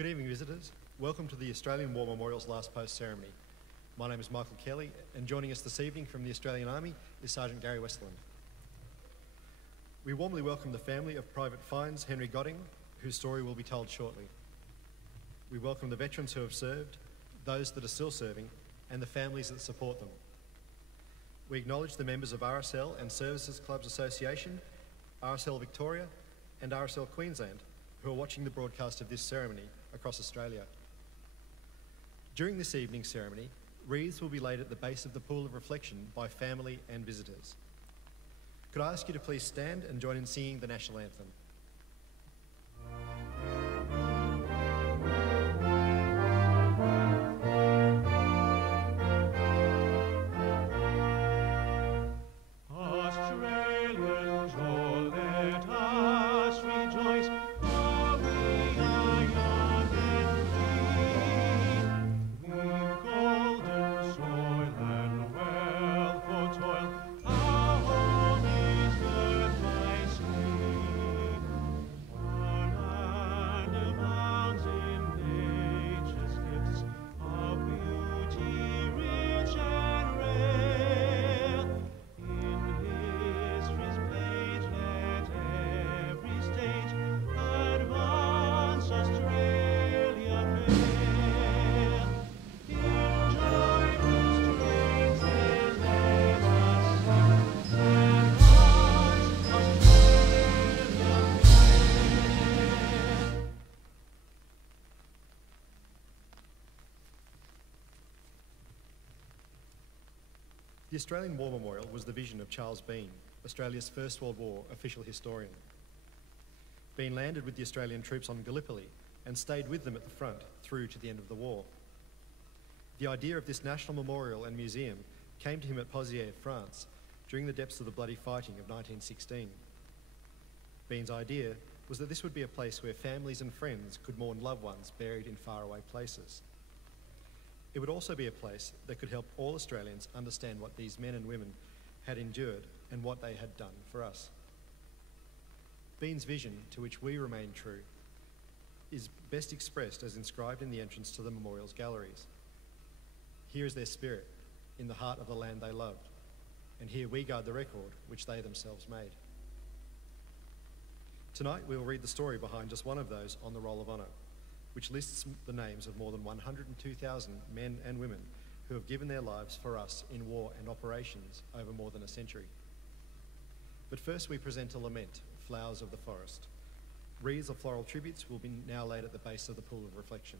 Good evening, visitors. Welcome to the Australian War Memorial's Last Post ceremony. My name is Michael Kelly, and joining us this evening from the Australian Army is Sergeant Gary Westland. We warmly welcome the family of Private Fines Henry Godding, whose story will be told shortly. We welcome the veterans who have served, those that are still serving, and the families that support them. We acknowledge the members of RSL and Services Clubs Association, RSL Victoria, and RSL Queensland, who are watching the broadcast of this ceremony across Australia. During this evening's ceremony, wreaths will be laid at the base of the pool of reflection by family and visitors. Could I ask you to please stand and join in singing the national anthem? The Australian War Memorial was the vision of Charles Bean, Australia's First World War official historian. Bean landed with the Australian troops on Gallipoli and stayed with them at the front through to the end of the war. The idea of this national memorial and museum came to him at Pozières, France, during the depths of the bloody fighting of 1916. Bean's idea was that this would be a place where families and friends could mourn loved ones buried in faraway places. It would also be a place that could help all Australians understand what these men and women had endured and what they had done for us. Bean's vision, to which we remain true, is best expressed as inscribed in the entrance to the memorial's galleries. Here is their spirit, in the heart of the land they loved, and here we guard the record which they themselves made. Tonight we will read the story behind just one of those on the Roll of Honour, which lists the names of more than 102,000 men and women who have given their lives for us in war and operations over more than a century. But first we present a lament, Flowers of the Forest. Wreaths of floral tributes will be now laid at the base of the pool of reflection.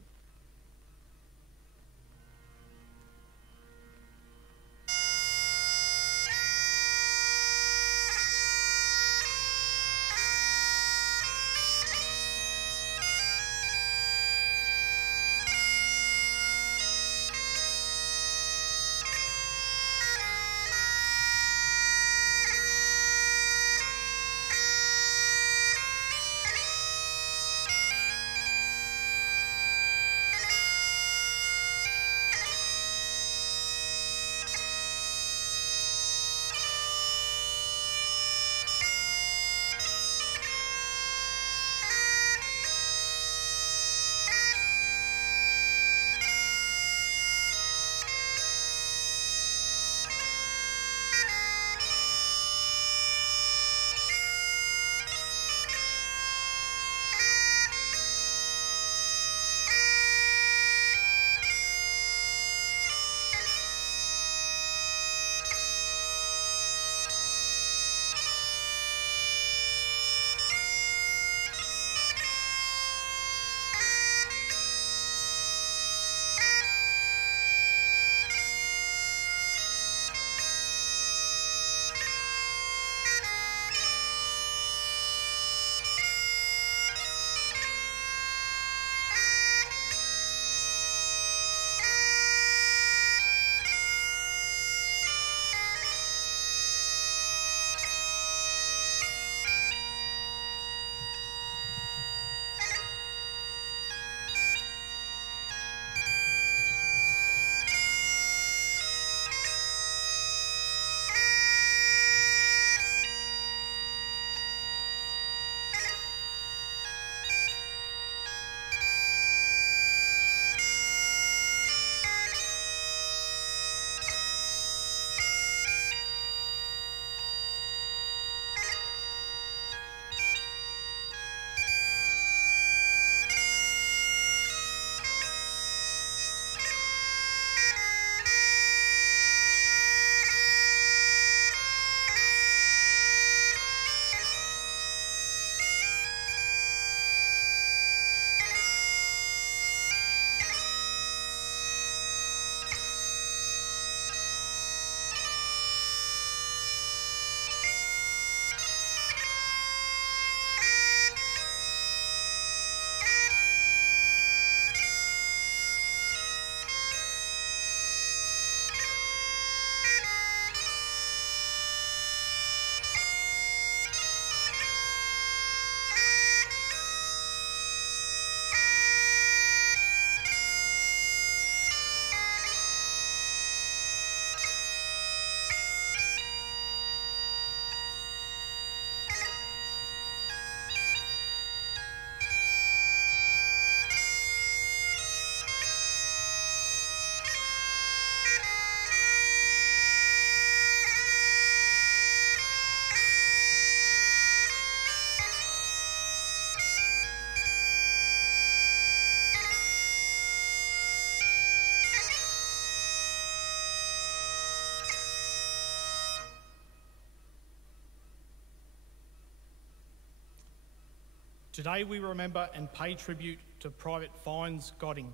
Today we remember and pay tribute to Private Fynes Godding.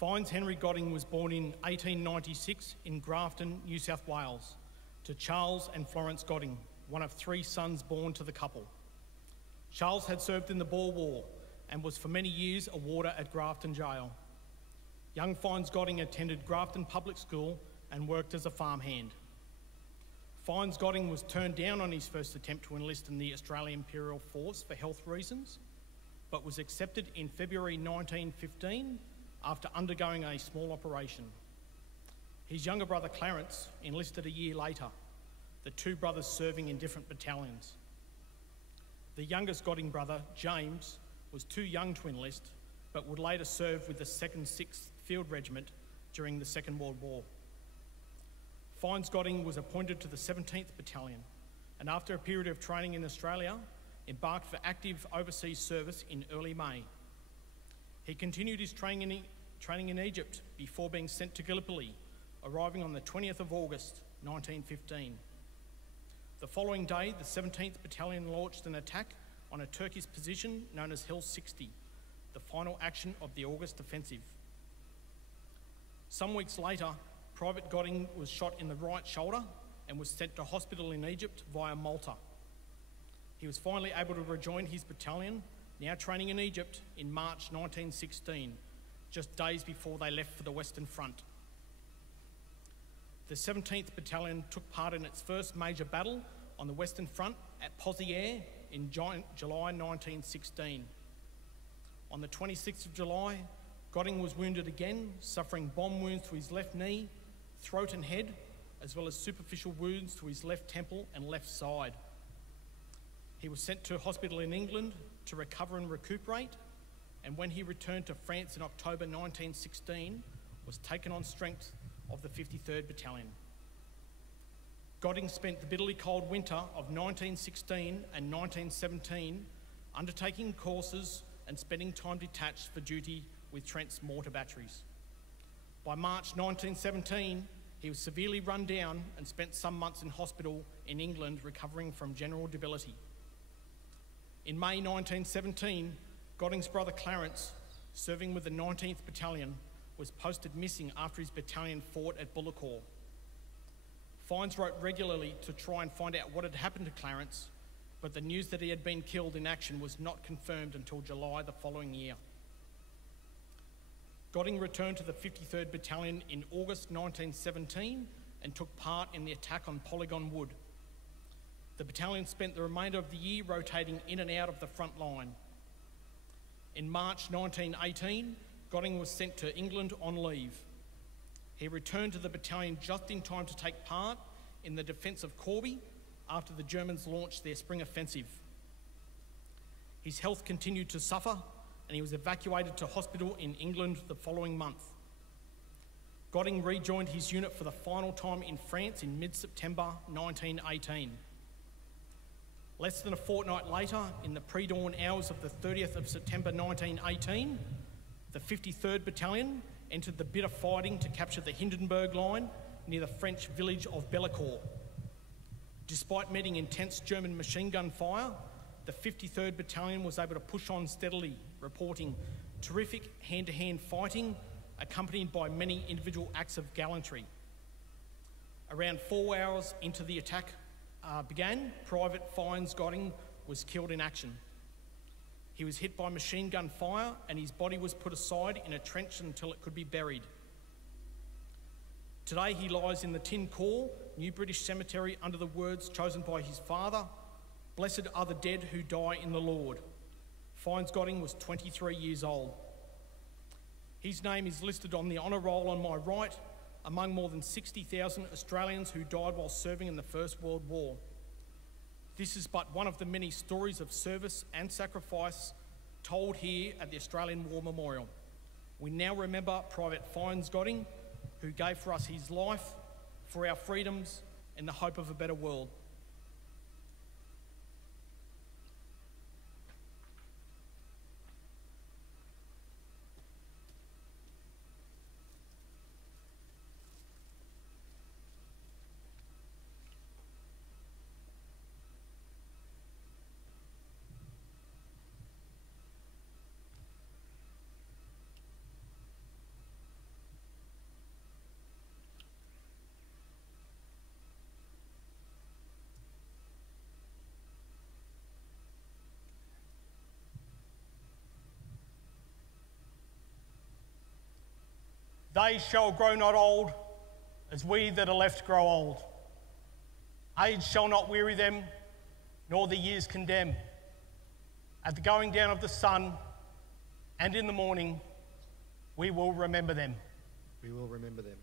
Fynes Henry Godding was born in 1896 in Grafton, New South Wales, to Charles and Florence Godding, one of 3 sons born to the couple. Charles had served in the Boer War and was for many years a warder at Grafton Jail. Young Fynes Godding attended Grafton Public School and worked as a farmhand. Fynes Godding was turned down on his first attempt to enlist in the Australian Imperial Force for health reasons, but was accepted in February 1915 after undergoing a small operation. His younger brother Clarence enlisted a year later, the 2 brothers serving in different battalions. The youngest Godding brother, James, was too young to enlist, but would later serve with the 2nd 6th Field Regiment during the Second World War. Fynes Godding was appointed to the 17th Battalion, and after a period of training in Australia, embarked for active overseas service in early May. He continued his training in Egypt before being sent to Gallipoli, arriving on the 20th of August 1915. The following day, the 17th Battalion launched an attack on a Turkish position known as Hill 60, the final action of the August offensive. Some weeks later, Private Godding was shot in the right shoulder and was sent to hospital in Egypt via Malta. He was finally able to rejoin his battalion, now training in Egypt, in March 1916, just days before they left for the Western Front. The 17th Battalion took part in its first major battle on the Western Front at Pozières in July 1916. On the 26th of July, Godding was wounded again, suffering bomb wounds to his left knee, throat and head, as well as superficial wounds to his left temple and left side. He was sent to hospital in England to recover and recuperate, and when he returned to France in October 1916, was taken on strength of the 53rd Battalion. Godding spent the bitterly cold winter of 1916 and 1917 undertaking courses and spending time detached for duty with Trent's mortar batteries. By March 1917, he was severely run down and spent some months in hospital in England recovering from general debility. In May 1917, Godding's brother Clarence, serving with the 19th Battalion, was posted missing after his battalion fought at Bullecourt. Fynes wrote regularly to try and find out what had happened to Clarence, but the news that he had been killed in action was not confirmed until July the following year. Godding returned to the 53rd Battalion in August 1917 and took part in the attack on Polygon Wood. The battalion spent the remainder of the year rotating in and out of the front line. In March 1918, Godding was sent to England on leave. He returned to the battalion just in time to take part in the defence of Corby after the Germans launched their spring offensive. His health continued to suffer, and he was evacuated to hospital in England the following month. Godding rejoined his unit for the final time in France in mid-September 1918. Less than a fortnight later, in the pre-dawn hours of the 30th of September 1918, the 53rd Battalion entered the bitter fighting to capture the Hindenburg Line near the French village of Bellecourt. Despite meeting intense German machine gun fire, the 53rd Battalion was able to push on steadily, reporting terrific hand-to-hand fighting accompanied by many individual acts of gallantry. Around 4 hours into the attack began, Private Fynes Godding was killed in action. He was hit by machine gun fire and his body was put aside in a trench until it could be buried. Today he lies in the Tin Core, New British Cemetery, under the words chosen by his father, "Blessed are the dead who die in the Lord." Fynes Godding was 23 years old. His name is listed on the honour roll on my right, among more than 60,000 Australians who died while serving in the First World War. This is but one of the many stories of service and sacrifice told here at the Australian War Memorial. We now remember Private Fynes Godding, who gave for us his life, for our freedoms, and the hope of a better world. They shall grow not old, as we that are left grow old. Age shall not weary them, nor the years condemn. At the going down of the sun and in the morning, we will remember them. We will remember them.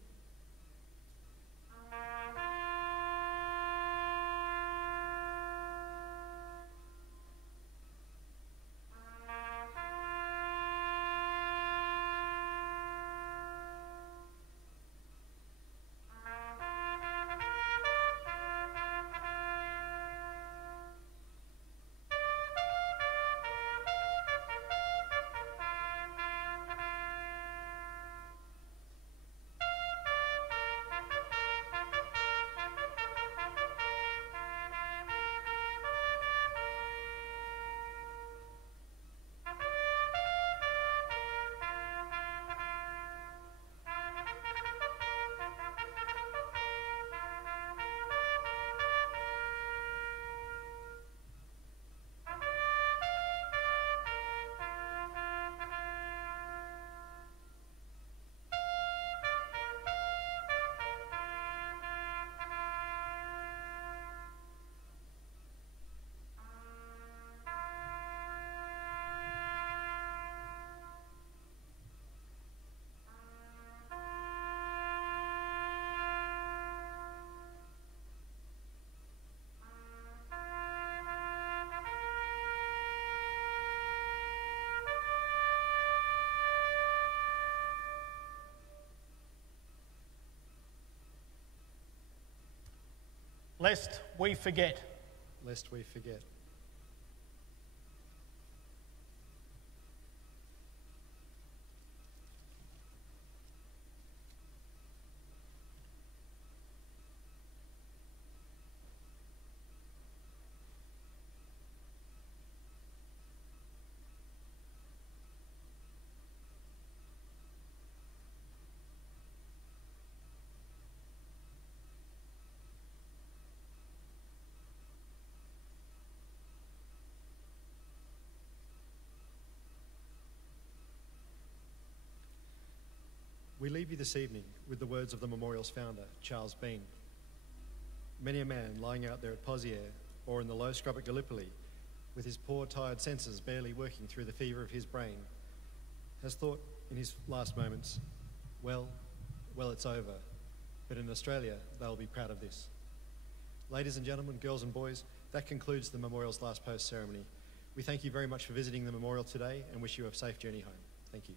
Lest we forget. Lest we forget. We leave you this evening with the words of the memorial's founder, Charles Bean. Many a man lying out there at Poziere or in the low scrub at Gallipoli, with his poor tired senses barely working through the fever of his brain, has thought in his last moments, well, it's over, but in Australia, they'll be proud of this. Ladies and gentlemen, girls and boys, that concludes the memorial's last post ceremony. We thank you very much for visiting the memorial today and wish you a safe journey home. Thank you.